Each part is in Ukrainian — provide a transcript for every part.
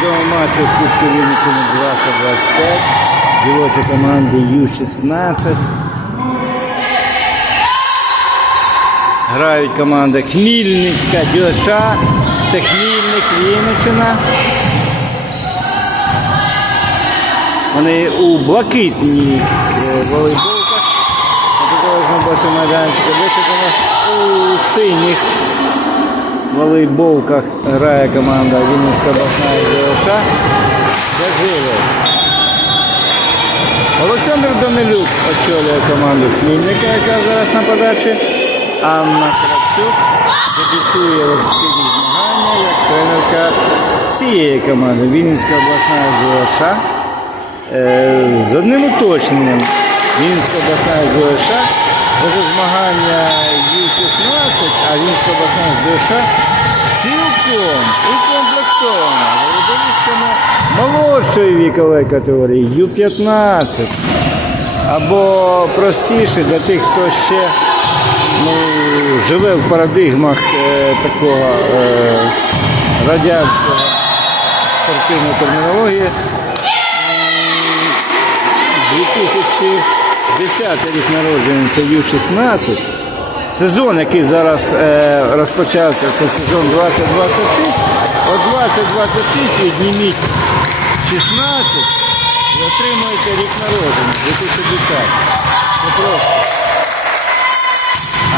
цьому матчі Кубку Вінниччини 2025. Дівочі команди Ю-16. Грають команда Хмільницька Дьоша. Це Хмільник Вінниччина. Вони у блакитній е, волейболках. На протилежному боці майданчика. Десь у нас у синіх волейболках грає команда Вінницька обласна ЗШ. Зажили. Олександр Данилюк очолює команду Хмільника, яка зараз на подачі. Анна Кравчук дебютує в офіційні змагання як тренерка цієї команди Вінницька обласна ЗШ. Е, З одним уточненням. Вінницька обласна ЗШ Це змагання Ю-16, а Вінницька обласна ЗШ цілком укомплектована волейболістами молодшої вікової категорії Ю-15. Або простіше для тих, хто ще ну, живе в парадигмах е, такого е, радянського спортивної термінології. 2010 рік народження це Ю-16. Сезон, який зараз е, розпочався, це сезон 2026. От 2026 відніміть 16 і отримаєте рік народження 2010. Це просто.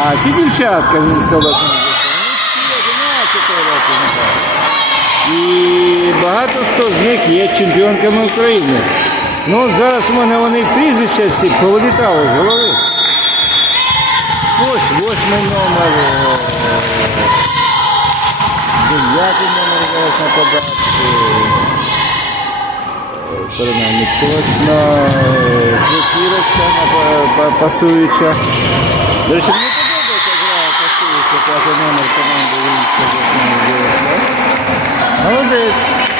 А ці дівчатка Мінська обласна вони всі 11 років. І багато хто з них є чемпіонками України. Ну зараз у мене вони прізвища всі повилітали з голови. Ось восьмий номер, е, дев'ятий номер зараз на подачі. Е, Принаймні точно. е, П'ятірочка пасуюча. До речі, мені подобається гра пасуюча, п'ятий номер команди Вінська Молодець.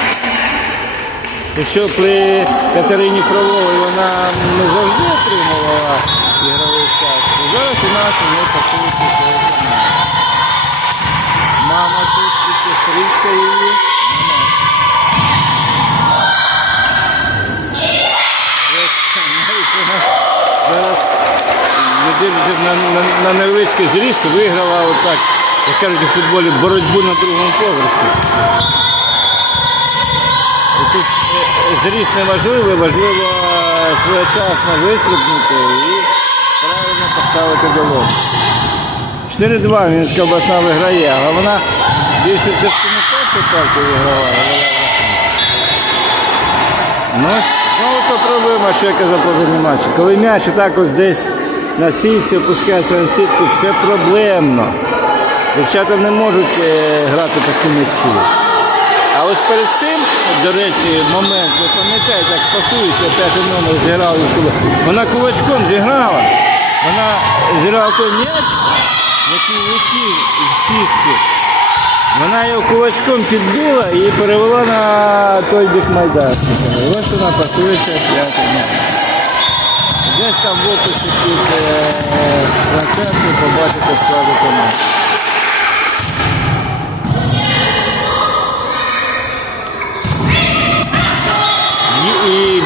Якщо при Катерині Фроловій вона не завжди отримувала ігровий час, то зараз у нас у неї пасується своя. Мама тут і сестричка її. Зараз, на, на, на невеличкий зріст, виграла отак, як кажуть у футболі, боротьбу на другому поверсі. Тут е, зріст не важливий, важливо е, своєчасно вистрибнути і правильно поставити долону. 4-2 Мінська обласна виграє, але вона більшу частину першої партії вигравала. Ну, знову та проблема, що я казав по матчі. Коли м'яч так ось десь на сітці опускається на сітку, це проблемно. Дівчата не можуть е, грати такі м'ячі. А ось перед цим, до речі, момент, ви пам'ятаєте, як пасуюча п'ятий номер зіграла із кулаком. Вона кулачком зіграла. Вона зіграла той м'яч, який летів в сітку. Вона його кулачком підбила і перевела на той бік майданчика. І ось вона пасується п'ятий номер. Десь там в описі під е, трансляцією побачите склади команд.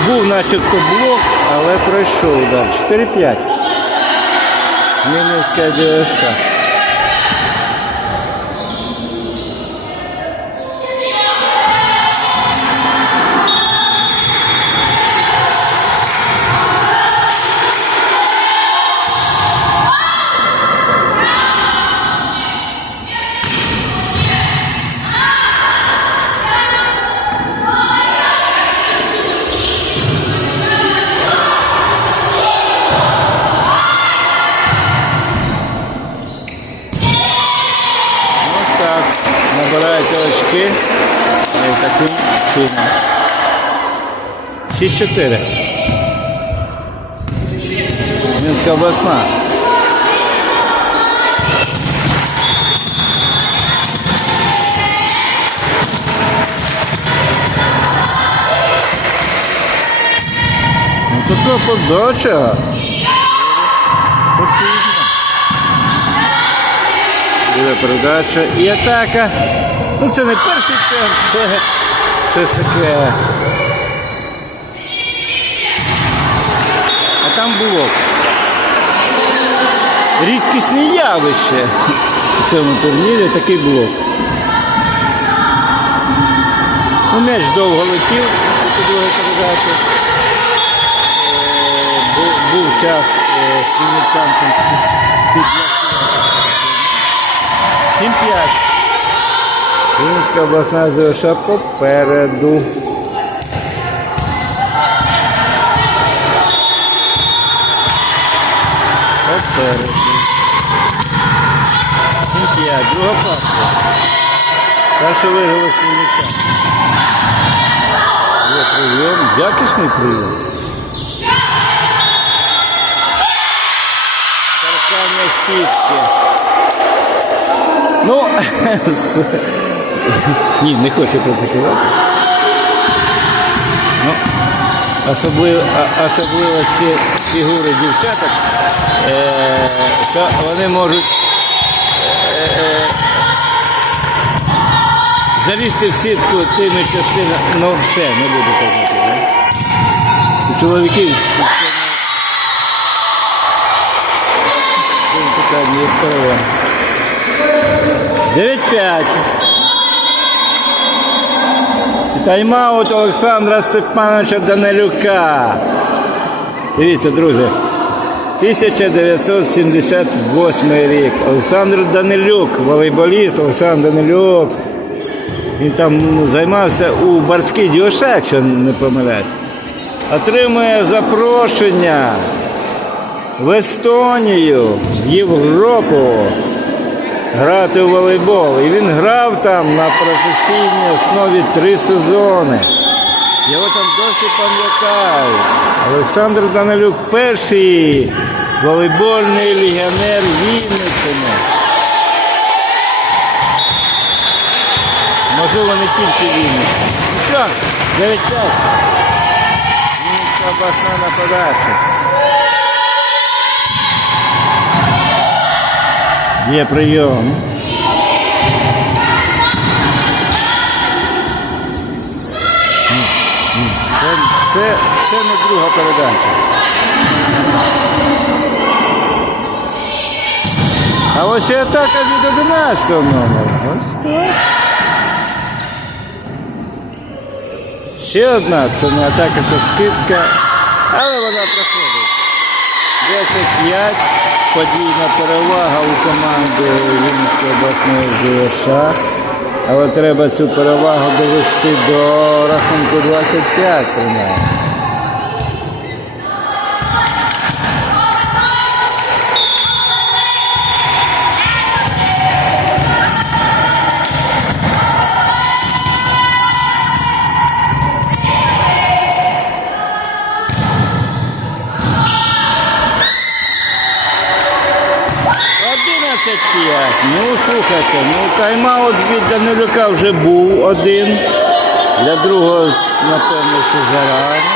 Був начебто блок, але пройшов далі. 4-5. Хмельницька ДСК. Таким чином. 6-4. Мінська обласна. Ну така подача. Буде передача і атака. Ну це не перший темп. щось таке. А там блок. Рідкісне явище у цьому турнірі такий блок. Ну, м'яч довго летів у друга передача. Е, Був, час е, свінівцям під 7-5. Вінницька обласна ЗШ попереду. Попереду. 7-5. Друга паса. Перше виграли Вінниця. Є прийом. Якісний прийом. Торкання сітки. Ну, ні, не хочу про це казати. Ну, особливо, особливості фігури дівчаток, е, що вони можуть е, е, залізти в сітку тими частинами, ну все, не буду казати. Да? У чоловіків 9-5. Тайм-аут Олександра Степановича Данилюка. Дивіться, друзі. 1978 рік. Олександр Данилюк, волейболіст Олександр Данилюк. Він там ну, займався у Барській Діоша, якщо не помиляюсь. Отримує запрошення в Естонію, в Європу грати у волейбол. І він грав там на професійній основі три сезони. Його там досі пам'ятають. Олександр Данилюк перший волейбольний легіонер Вінниччини. Можливо, не тільки Вінниччини. Ну що, 9 Вінницька обласна нападача. Є прийом. Це, це, це не друга передача. А ось і атака від 11 номера. Ось так. Ще одна, це не атака, це скидка, але вона проходить. 10-5, подвійна перевага у команди Вінницької обласної ЗШ. Але треба цю перевагу довести до рахунку 25 принаймні. Одинадцять. Ну слухайте, ну тайм-аут від Данилюка вже був один. Для другого, напевно, що зарано.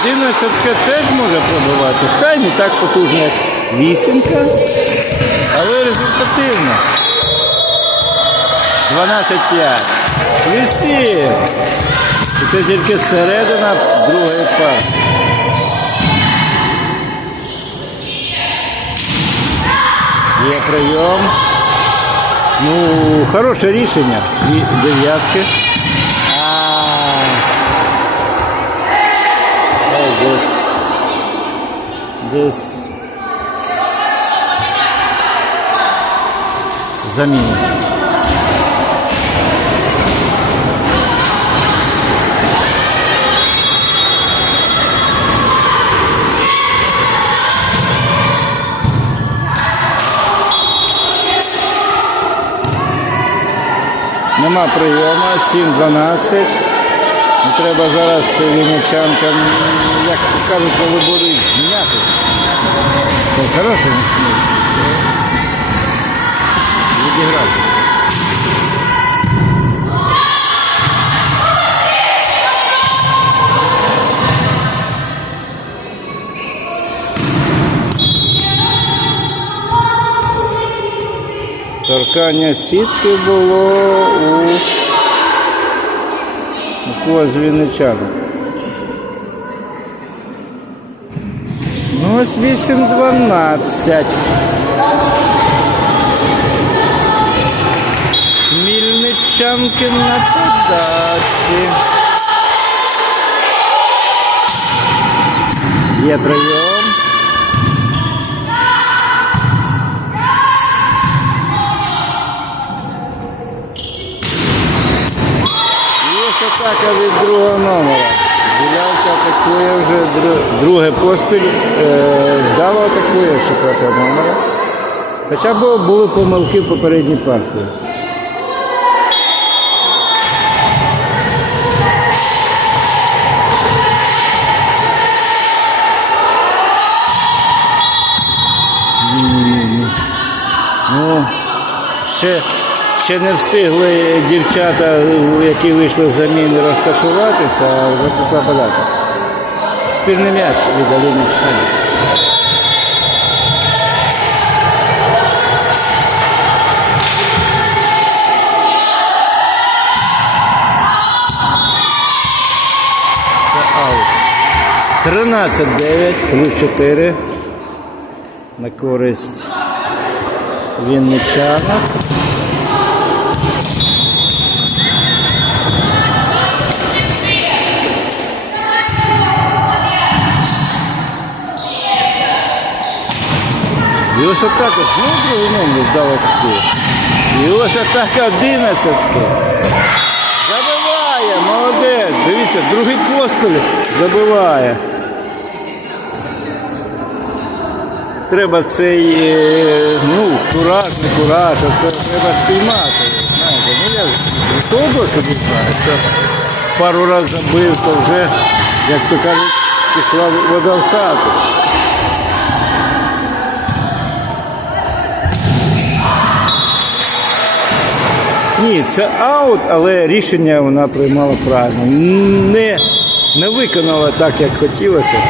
Одинадцятка теж може пробивати. Хай не так потужно, як вісімка, але результативно. 12-5. Плюсі. І це тільки середина другої пари. Є прийом. Ну, хороше рішення. І дев'ятки. А. Ой, десь. Десь. Заміна. Нема прийому, 7-12. Треба зараз вінничанкам, як кажуть, коли будуть зняти. Це хороше. Відіграти. Торкання сітки було у, у когось з вінничанок. Ну, ось 8-12. Хмільничанки на подачі. Є прийом. Атака від другого номера. Білянка атакує вже друге поспіль. Е, Вдало атакує з четвертого номера. Хоча б були помилки в попередній партії. Ну, ще, ще не встигли дівчата, які вийшли з заміни, розташуватися, а вже пішла подача. Спірний м'яч від Аліни Чхані. Аут. 13-9 плюс 4 на користь Вінничанок. І ось атака, знову другий номер здав атаку. І ось атака одинадцятки. Забиває, молодець. Дивіться, другий поспіль забиває. Треба цей, е, ну, кураж, не кураж, а це треба спіймати. Знаєте, ну я з того досвіду знаю, що пару разів забив, то вже, як то кажуть, пішла вода в хату. Ні, це аут, але рішення вона приймала правильно. Не, не виконала так, як хотілося.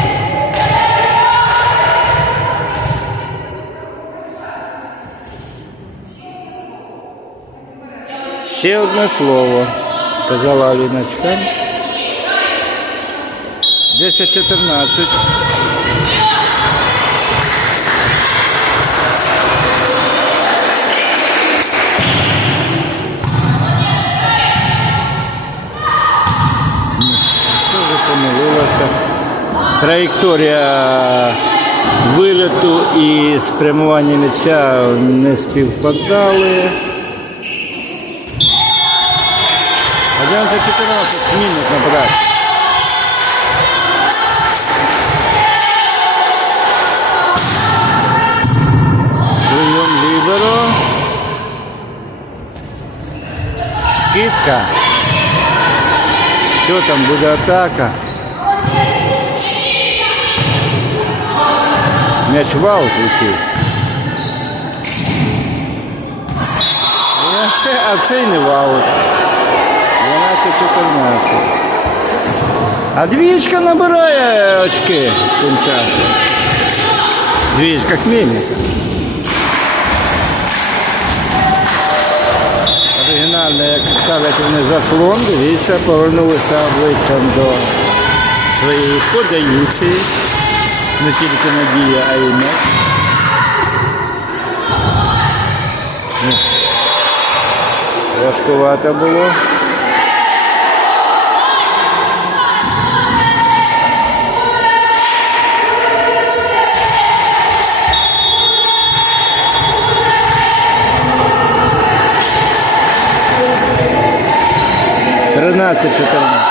Ще одне слово, сказала Аліна Чхань. 10-14. Це вже помилилося. Траєкторія вильоту і спрямування м'яча не співпадали. 11-14 мінут нападати. Прийом ліберо. Скидка. Що там буде атака? М'яч в аут летів. А це, цей не в аут. 12-14. А двічка набирає очки тим часом. Двічка Хмельника. Оригінально, як ставлять вони заслон, дивіться, повернулися обличчям до своєї подаючої. Не тільки надія, а й м'яч. Важкувато було. Тринадцять, чотирнадцять.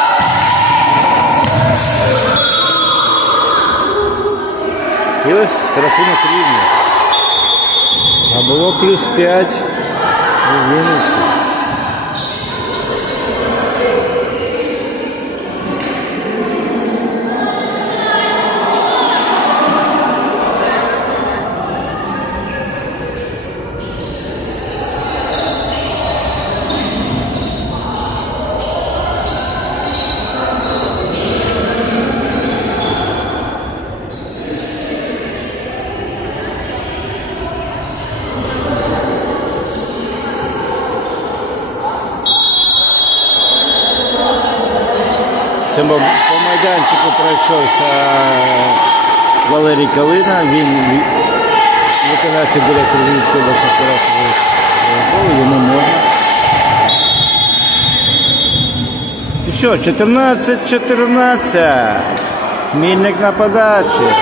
І ось рахунок рівний. А було плюс 5 у Вінниці. По майданчику пройшовся Валерій Калина, він виконавчий директор Львівської обласної школи, йому можна. І що, 14-14. Хмільник на подачі.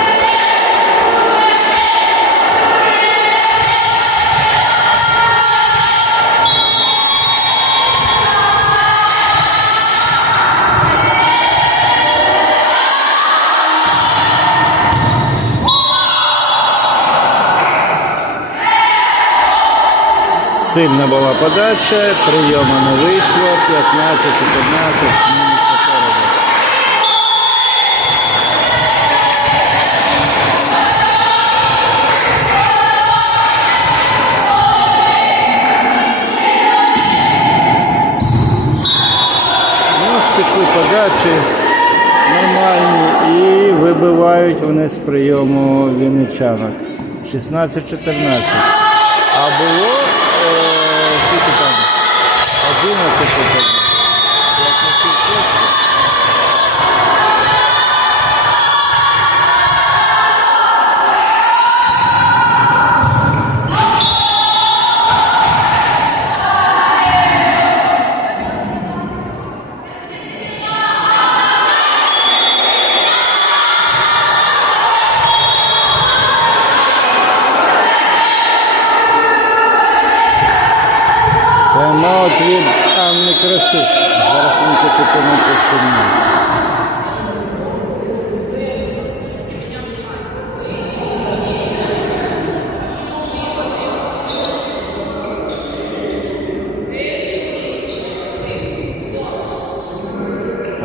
Сильна була подача, прийому не вийшло, 15-14, мінус попереду. У нас пішли подачі нормальні і вибивають вони з прийому вінничанок. 16-14.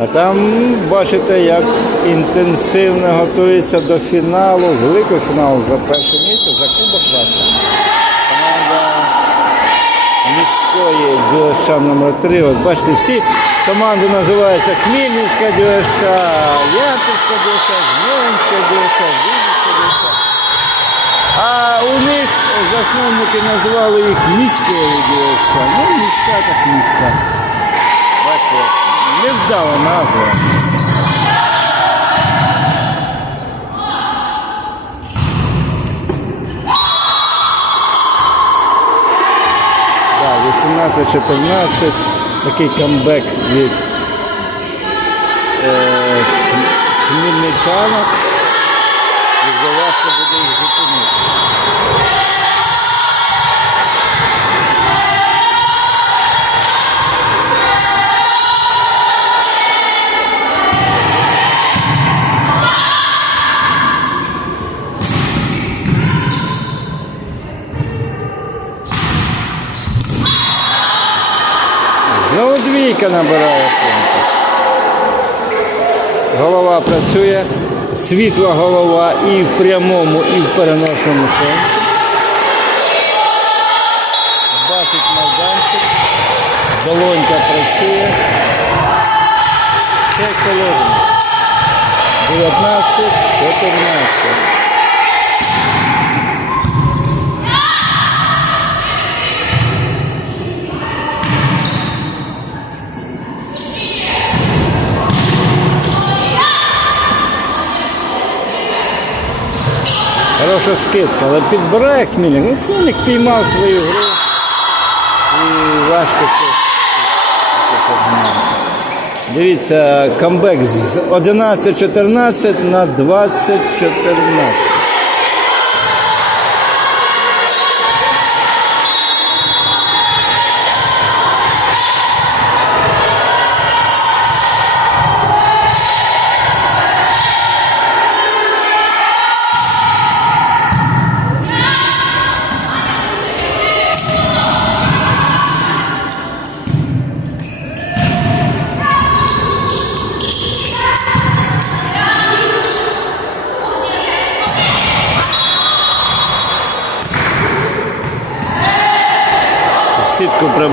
А там бачите, як інтенсивно готується до фіналу, великого фіналу за перше місце, за кубок ваша. Команда міської ДЮСШ номер 3 От бачите, всі команди називаються Хмельницька ДЮСШ, Янківська ДЮСШ, Жмеринська ДЮСШ, Вінницька ДЮСШ. А у них засновники називали їх міською ДЮСШ. Ну, міська так міська. Невдала назва. Да, 18-14. Такий камбек від е, хмельничанок. І вже важко буде їх зупинити. Знову двійка набирає пункти. Голова працює, світла голова і в прямому, і в переносному сенсі. Бачить майданчик, долонька працює. Все колодно. 19, 14. Хороша скидка, але підбирає Хмільник. Ну, Хмільник піймав свою гру і важко щось. Дивіться, камбек з 11-14 на 20-14.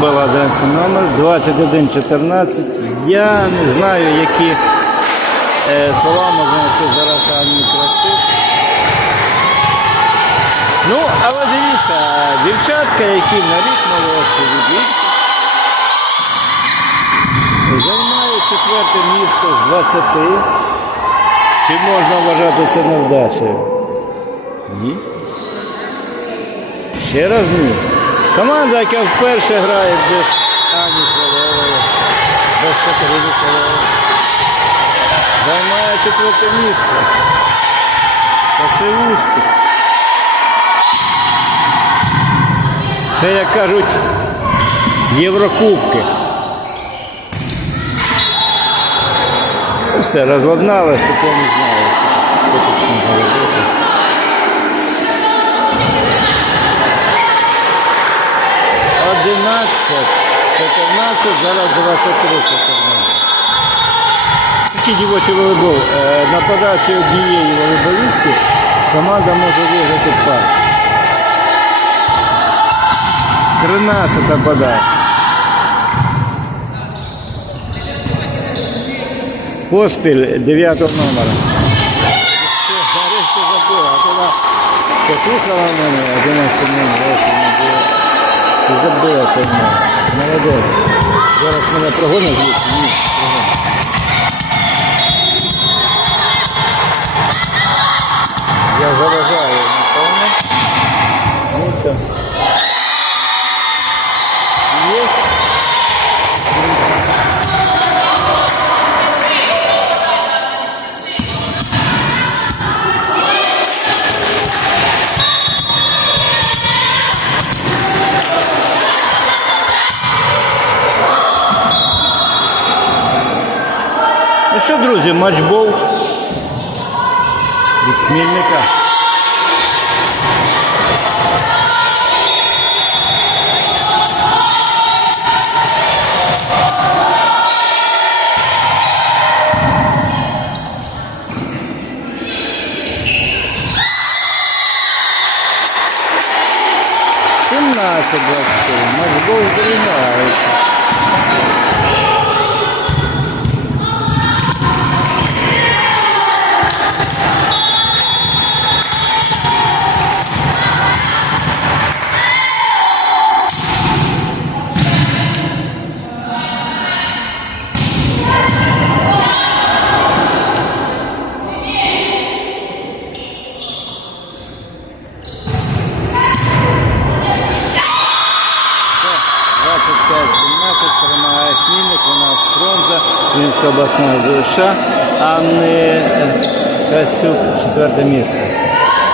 Прибила 11 номер 21-14. Я не знаю, які е, слова можна це зараз Анні краси. Ну, але дивіться, дівчатка, які на рік молодші від займаються четверте місце з 20. Чи можна вважати це невдачею? Ні. Ще раз ні. Команда, яка вперше грає без Ані Фролової, без Катерини Фролової, займає четверте місце. Та це успіх. Це, як кажуть, Єврокубки. Все, розладналось, тут я не знаю. Що тут можна робити. Одинадцять, чотирнадцять, зараз 23, 14. Такий дівочий волейбол. Е, На подачі однієї волейболістки команда може виграти пар. 13 подача. Поспіль 9 номера. Все, нарешті забула, а тоді послухала мене 11 номер, Ось вона була. І забула цей номер. Молодець. Зараз мене прогонять? Ні. Я заважаю, друзі, матчбол від Хмельника. Сімнадцять двадцять. Матчбол зберігається. ЗШ, а не Красюк четверте місце.